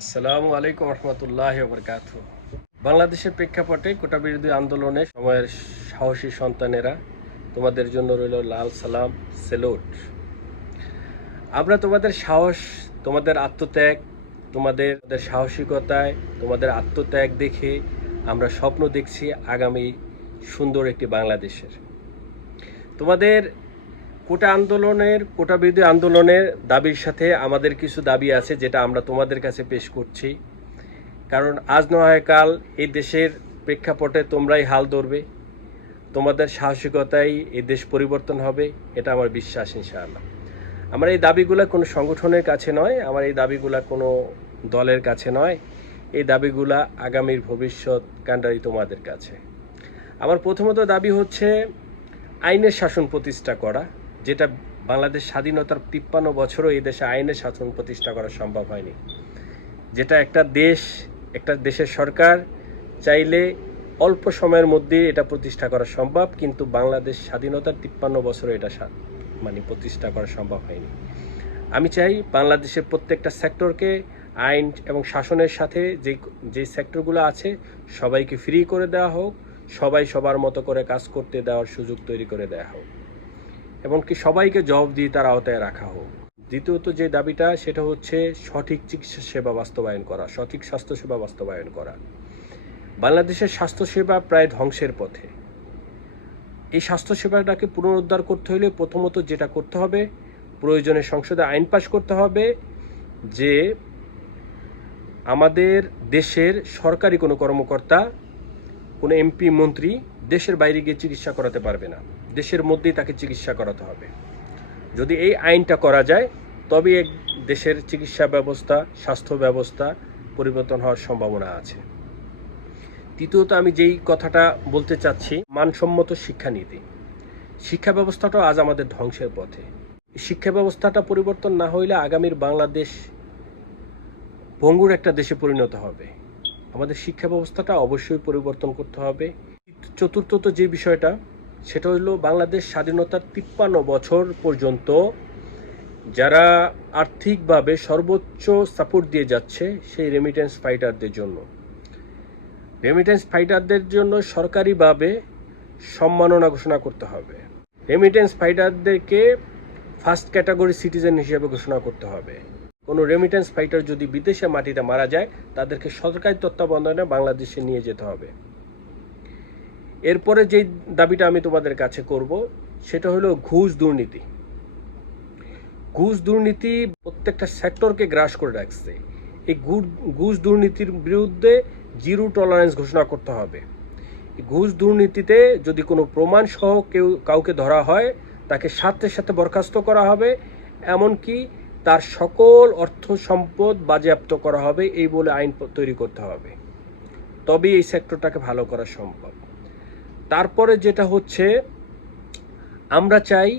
আসসালামু আলাইকুম রহমতুল্লাহি ওয়া বারাকাতুহু। বাংলাদেশের প্রেক্ষাপটে কোটা বিরোধী আন্দোলনে সময়ের সাহসী সন্তানেরা, তোমাদের জন্য রইল লাল সালাম, সেলুট। আমরা তোমাদের সাহস, তোমাদের আত্মত্যাগ, তোমাদের সাহসিকতায়, তোমাদের আত্মত্যাগ দেখে আমরা স্বপ্ন দেখছি আগামী সুন্দর একটি বাংলাদেশের। তোমাদের কোটা বিরোধী আন্দোলনের দাবির সাথে আমাদের কিছু দাবি আছে, যেটা আমরা তোমাদের কাছে পেশ করছি। কারণ আজ নয় কাল এই দেশের প্রেক্ষাপটে তোমরাই হাল ধরবে, তোমাদের সাহসিকতাই এই দেশ পরিবর্তন হবে, এটা আমার বিশ্বাস ইনশাআল্লাহ। আমার এই দাবিগুলো কোনো সংগঠনের কাছে নয়, আমার এই দাবিগুলো কোনো দলের কাছে নয়, এই দাবিগুলা আগামীর ভবিষ্যৎ কাণ্ডারি তোমাদের কাছে। আমার প্রথমত দাবি হচ্ছে আইনের শাসন প্রতিষ্ঠা করা, যেটা বাংলাদেশ স্বাধীনতার 53 বছরও এই দেশে আইনের শাসন প্রতিষ্ঠা করা সম্ভব হয়নি। যেটা একটা দেশের সরকার চাইলে অল্প সময়ের মধ্যে এটা প্রতিষ্ঠা করা সম্ভব, কিন্তু বাংলাদেশ স্বাধীনতার 53 বছরও এটা প্রতিষ্ঠা করা সম্ভব হয়নি। আমি চাই বাংলাদেশের প্রত্যেকটা সেক্টরকে আইন এবং শাসনের সাথে যে সেক্টরগুলো আছে সবাইকে ফ্রি করে দেওয়া হোক, সবাই সবার মতো করে কাজ করতে দেওয়ার সুযোগ তৈরি করে দেওয়া হোক, এমনকি সবাইকে জবাবদিহিতার আওতায় রাখা হোক। দ্বিতীয়ত যে দাবিটা, সেটা হচ্ছে সঠিক চিকিৎসা সেবা বাস্তবায়ন করা, সঠিক স্বাস্থ্যসেবা বাস্তবায়ন করা। বাংলাদেশের স্বাস্থ্যসেবা প্রায় ধ্বংসের পথে। এই স্বাস্থ্যসেবাটাকে পুনরুদ্ধার করতে হলে প্রথমত যেটা করতে হবে, প্রয়োজনে সংসদে আইন পাশ করতে হবে যে আমাদের দেশের সরকারি কোনো কর্মকর্তা, কোনো এমপি মন্ত্রী দেশের বাইরে গিয়ে চিকিৎসা করাতে পারবে না, দেশের মধ্যেই তাকে চিকিৎসা করাতে হবে। যদি এই আইনটা করা যায়, তবে এক দেশের চিকিৎসা ব্যবস্থা, স্বাস্থ্য ব্যবস্থা পরিবর্তন হওয়ার সম্ভাবনা আছে। তৃতীয়ত আমি যেই কথাটা বলতে চাচ্ছি, মানসম্মত শিক্ষানীতি। শিক্ষা ব্যবস্থাটাও আজ আমাদের ধ্বংসের পথে। শিক্ষা ব্যবস্থাটা পরিবর্তন না হইলে আগামীর বাংলাদেশ ভঙ্গুর একটা দেশে পরিণত হবে। আমাদের শিক্ষা ব্যবস্থাটা অবশ্যই পরিবর্তন করতে হবে। চতুর্থত যে বিষয়টা, সেটা হলো বাংলাদেশ স্বাধীনতার 53 বছর পর্যন্ত যারা আর্থিকভাবে সর্বোচ্চ সাপোর্ট দিয়ে যাচ্ছে সেই রেমিটেন্স ফাইটারদের জন্য সরকারিভাবে সম্মাননা ঘোষণা করতে হবে। রেমিটেন্স ফাইটারদেরকে ফার্স্ট ক্যাটাগরি সিটিজেন হিসেবে ঘোষণা করতে হবে। কোনো রেমিটেন্স ফাইটার যদি বিদেশে মাটিতে মারা যায়, তাদেরকে সরকারি তত্ত্বাবধানে বাংলাদেশে নিয়ে যেতে হবে। এরপরে যে দাবিটা আমি তোমাদের কাছে করব, সেটা হলো ঘুষ দুর্নীতি। ঘুষ দুর্নীতি প্রত্যেকটা সেক্টরকে গ্রাস করে রাখছে। এই ঘুষ দুর্নীতির বিরুদ্ধে জিরো টলারেন্স ঘোষণা করতে হবে। ঘুষ দুর্নীতিতে যদি কোনো প্রমাণ সহ কাউকে ধরা হয়, তাকে সাথে সাথে বরখাস্ত করা হবে, এমনকি তার সকল অর্থ সম্পদ বাজেয়াপ্ত করা হবে, এই বলে আইন তৈরি করতে হবে। তবেই এই সেক্টরটাকে ভালো করা সম্ভব। তারপরে যেটা হচ্ছে, আমরা চাই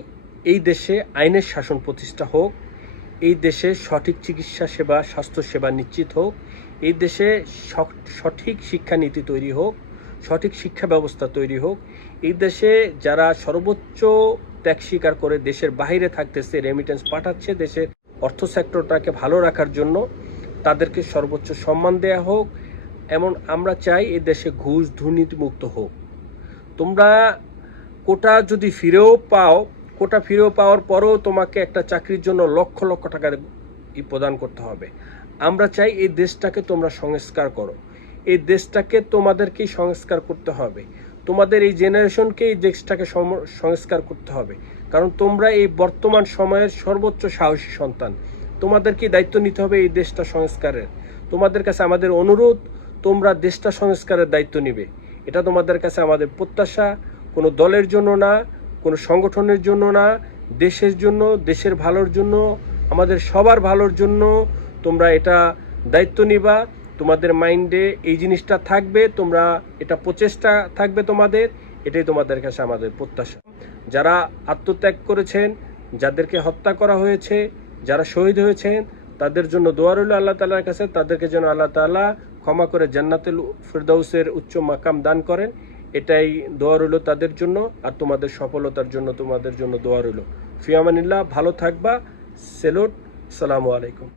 এই দেশে আইনের শাসন প্রতিষ্ঠা হোক, এই দেশে সঠিক চিকিৎসা সেবা, স্বাস্থ্যসেবা নিশ্চিত হোক, এই দেশে সঠিক শিক্ষানীতি তৈরি হোক, সঠিক শিক্ষা ব্যবস্থা তৈরি হোক। এই দেশে যারা সর্বোচ্চ ত্যাগ স্বীকার করে দেশের বাইরে থাকতেছে, রেমিটেন্স পাঠাচ্ছে দেশের অর্থ সেক্টরটাকে ভালো রাখার জন্য, তাদেরকে সর্বোচ্চ সম্মান দেয়া হোক। এমন আমরা চাই এই দেশে ঘুষ দুর্নীতি মুক্ত হোক। তোমরা কোটা যদি ফিরেও পাওয়ার পরেও তোমাকে একটা চাকরির জন্য লক্ষ লক্ষ টাকা প্রদান করতে হবে। আমরা চাই এই দেশটাকে তোমরা সংস্কার করো, এই দেশটাকে তোমাদেরকেই সংস্কার করতে হবে, তোমাদের এই জেনারেশনকে এই দেশটাকে সংস্কার করতে হবে। কারণ তোমরা এই বর্তমান সময়ের সর্বোচ্চ সাহসী সন্তান, তোমাদেরকেই দায়িত্ব নিতে হবে এই দেশটা সংস্কারের। তোমাদের কাছে আমাদের অনুরোধ, তোমরা দেশটা সংস্কারের দায়িত্ব নিবে, এটা তোমাদের কাছে আমাদের প্রত্যাশা। কোনো দলের জন্য না, কোনো সংগঠনের জন্য না, দেশের জন্য, দেশের ভালোর জন্য, আমাদের সবার ভালোর জন্য তোমরা এটা দায়িত্ব নিবা। তোমাদের মাইন্ডে এই জিনিসটা থাকবে, তোমরা এটা প্রচেষ্টা থাকবে তোমাদের, এটাই তোমাদের কাছে আমাদের প্রত্যাশা। যারা আত্মত্যাগ করেছেন, যাদেরকে হত্যা করা হয়েছে, যারা শহীদ হয়েছেন, তাদের জন্য দোয়া রইল আল্লাহ তাআলার কাছে, তাদেরকে যেন আল্লাহ তাআলা ক্ষমা করে জান্নাতুল ফিরদাউসের উচ্চ মাকাম দান করেন, এটাই দোয়া রইল তাদের জন্য। আর তোমাদের সফলতার জন্য তোমাদের জন্য দোয়া রইল। ফি আমানিল্লাহ, ভালো থাকবা। সেলুট। আসসালামু আলাইকুম।